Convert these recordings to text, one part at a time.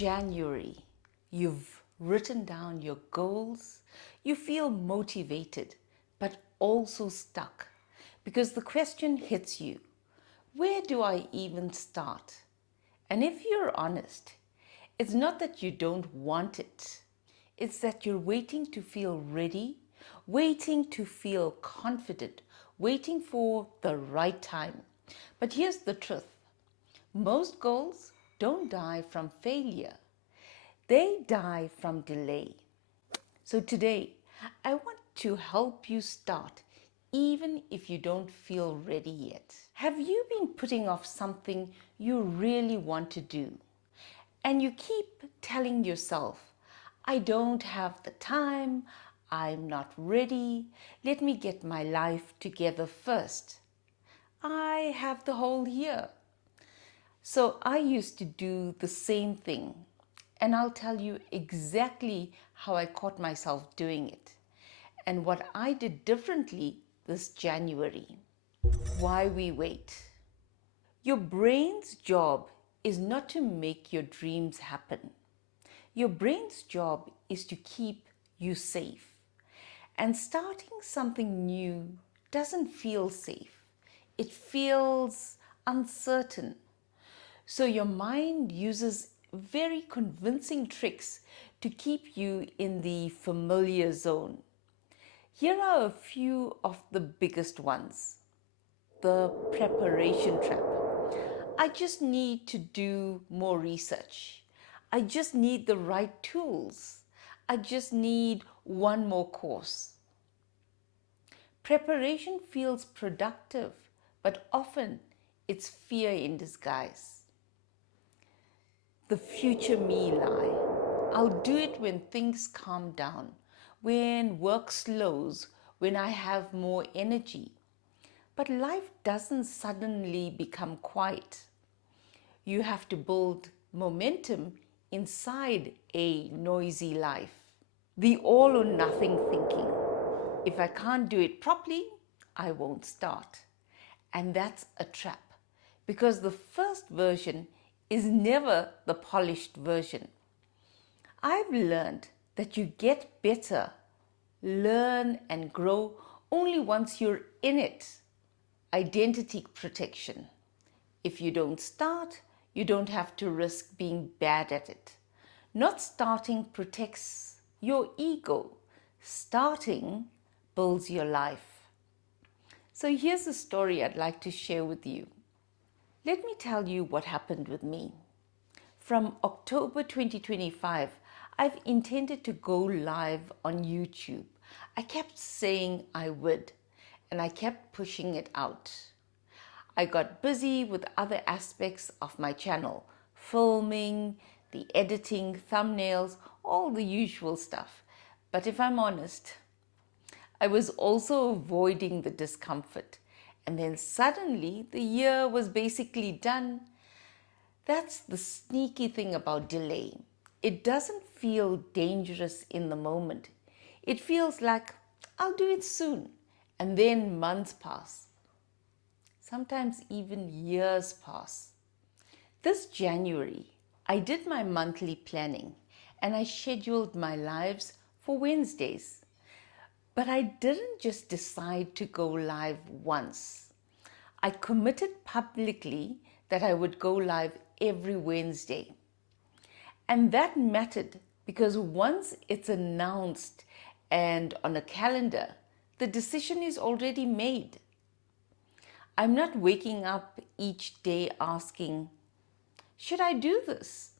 January. You've written down your goals. You feel motivated, but also stuck because the question hits you. Where do I even start? And if you're honest, it's not that you don't want it. It's that you're waiting to feel ready, waiting to feel confident, waiting for the right time. But here's the truth. Most goals don't die from failure. They die from delay. So today, I want to help you start even if you don't feel ready yet. Have you been putting off something you really want to do? And you keep telling yourself, I don't have the time, I'm not ready, let me get my life together first. I have the whole year. So I used to do the same thing, and I'll tell you exactly how I caught myself doing it and what I did differently this January. Why we wait. Your brain's job is not to make your dreams happen. Your brain's job is to keep you safe. And starting something new doesn't feel safe. It feels uncertain. So your mind uses very convincing tricks to keep you in the familiar zone. Here are a few of the biggest ones. The preparation trap. I just need to do more research. I just need the right tools. I just need one more course. Preparation feels productive, but often it's fear in disguise. The future me lie. I'll do it when things calm down, when work slows, when I have more energy. But life doesn't suddenly become quiet. You have to build momentum inside a noisy life. The all or nothing thinking. If I can't do it properly, I won't start. And that's a trap because the first version is never the polished version. I've learned that you get better, learn and grow only once you're in it. Identity protection. If you don't start, you don't have to risk being bad at it. Not starting protects your ego. Starting builds your life. So here's a story I'd like to share with you. Let me tell you what happened with me. From October 2025, I've intended to go live on YouTube. I kept saying I would, and I kept pushing it out. I got busy with other aspects of my channel, filming, the editing, thumbnails, all the usual stuff. But if I'm honest, I was also avoiding the discomfort. And then suddenly the year was basically done. That's the sneaky thing about delay. It doesn't feel dangerous in the moment. It feels like I'll do it soon. And then months pass. Sometimes even years pass. This January, I did my monthly planning and I scheduled my lives for Wednesdays. But I didn't just decide to go live once. I committed publicly that I would go live every Wednesday. And that mattered because once it's announced and on a calendar, the decision is already made. I'm not waking up each day asking, should I do this?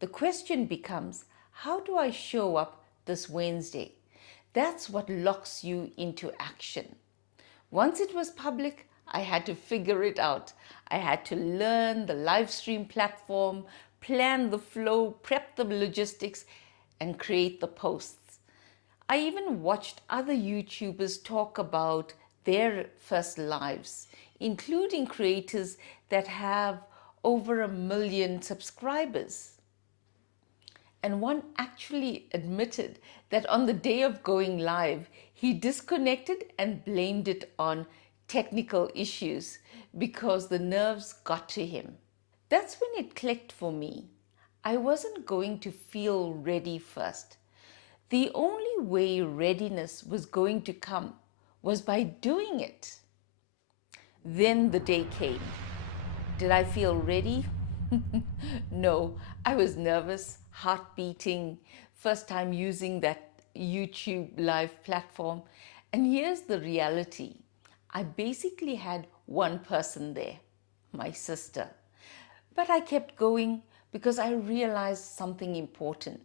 The question becomes, how do I show up this Wednesday? That's what locks you into action. Once it was public, I had to figure it out. I had to learn the live stream platform, plan the flow, prep the logistics, and create the posts. I even watched other YouTubers talk about their first lives, including creators that have over 1 million subscribers. And one actually admitted that on the day of going live, he disconnected and blamed it on technical issues because the nerves got to him. That's when it clicked for me. I wasn't going to feel ready first. The only way readiness was going to come was by doing it. Then the day came. Did I feel ready? No, I was nervous, heart beating, first time using that YouTube live platform. And here's the reality, I basically had one person there, my sister. But I kept going because I realized something important.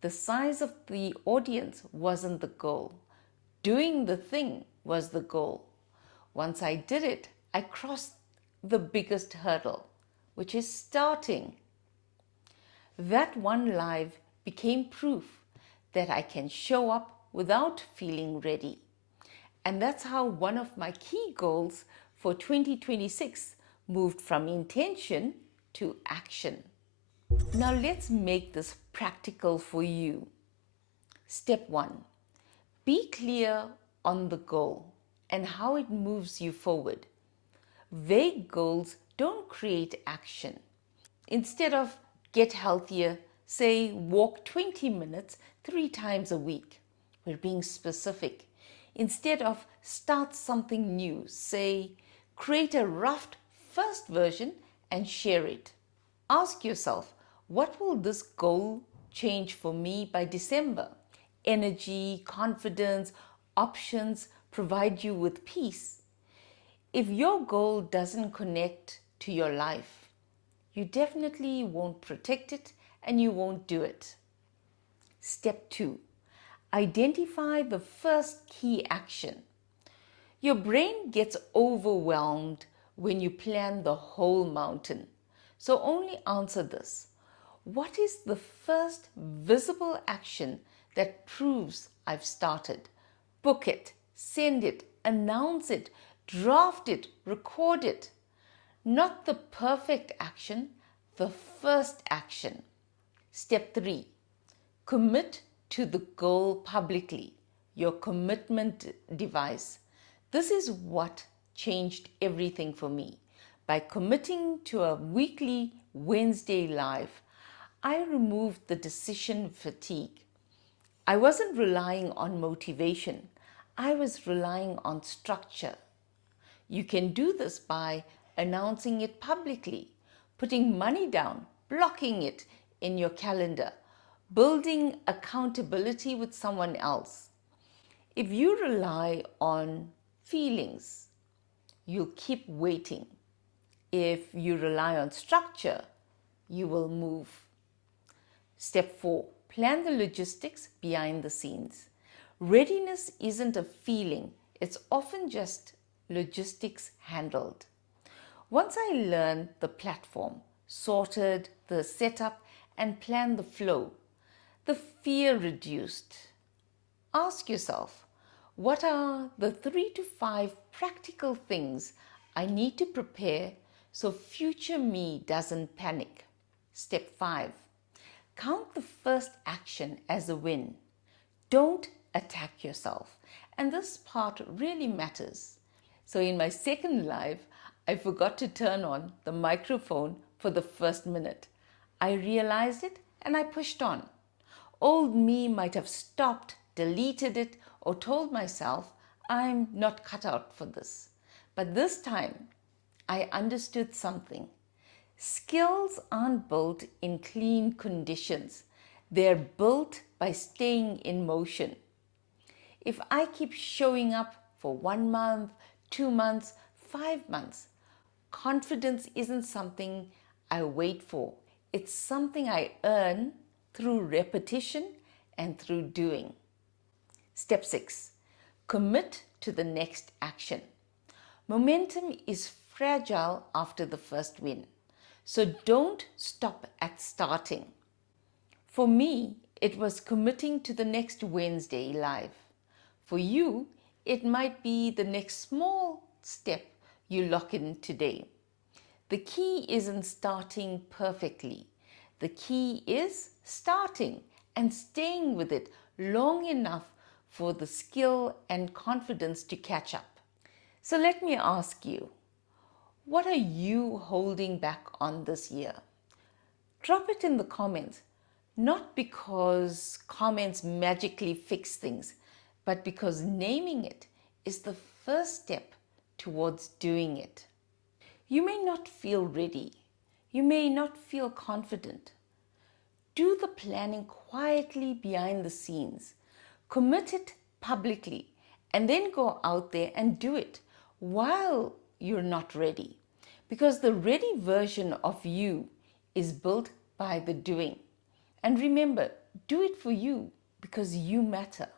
The size of the audience wasn't the goal. Doing the thing was the goal. Once I did it, I crossed the biggest hurdle, which is starting. That one live became proof that I can show up without feeling ready. And that's how one of my key goals for 2026 moved from intention to action. Now let's make this practical for you. Step 1. Be clear on the goal and how it moves you forward. Vague goals don't create action. Instead of get healthier, say walk 20 minutes 3 times a week. We're being specific. Instead of start something new, say create a rough first version and share it. Ask yourself, what will this goal change for me by December? Energy, confidence, options provide you with peace. If your goal doesn't connect to your life, you definitely won't protect it and you won't do it. Step 2. Identify the first key action. Your brain gets overwhelmed when you plan the whole mountain. So only answer this. What is the first visible action that proves I've started? Book it, send it, announce it, draft it, record it. Not the perfect action, the first action. Step 3. Commit to the goal publicly, your commitment device. This is what changed everything for me. By committing to a weekly Wednesday live, I removed the decision fatigue. I wasn't relying on motivation. I was relying on structure. You can do this by announcing it publicly, putting money down, blocking it in your calendar, building accountability with someone else. If you rely on feelings, you'll keep waiting. If you rely on structure, you will move. Step 4. Plan the logistics behind the scenes. Readiness isn't a feeling, it's often just logistics handled. Once I learned the platform, sorted the setup, and planned the flow, the fear reduced. Ask yourself, what are the 3 to 5 practical things I need to prepare so future me doesn't panic? Step 5. Count the first action as a win. Don't attack yourself. And this part really matters. So in my second live, I forgot to turn on the microphone for the first minute. I realized it and I pushed on. Old me might have stopped, deleted it, or told myself, I'm not cut out for this. But this time, I understood something. Skills aren't built in clean conditions. They're built by staying in motion. If I keep showing up for 1 month, 2 months, 5 months, confidence isn't something I wait for. It's something I earn through repetition and through doing. Step 6. Commit to the next action. Momentum is fragile after the first win. So don't stop at starting. For me, it was committing to the next Wednesday live. For you, it might be the next small step you lock in today. The key isn't starting perfectly. The key is starting and staying with it long enough for the skill and confidence to catch up. So let me ask you, what are you holding back on this year? Drop it in the comments, not because comments magically fix things, but because naming it is the first step towards doing it. You may not feel ready. You may not feel confident. Do the planning quietly behind the scenes. Commit it publicly and then go out there and do it while you're not ready. Because the ready version of you is built by the doing. And remember, do it for you because you matter.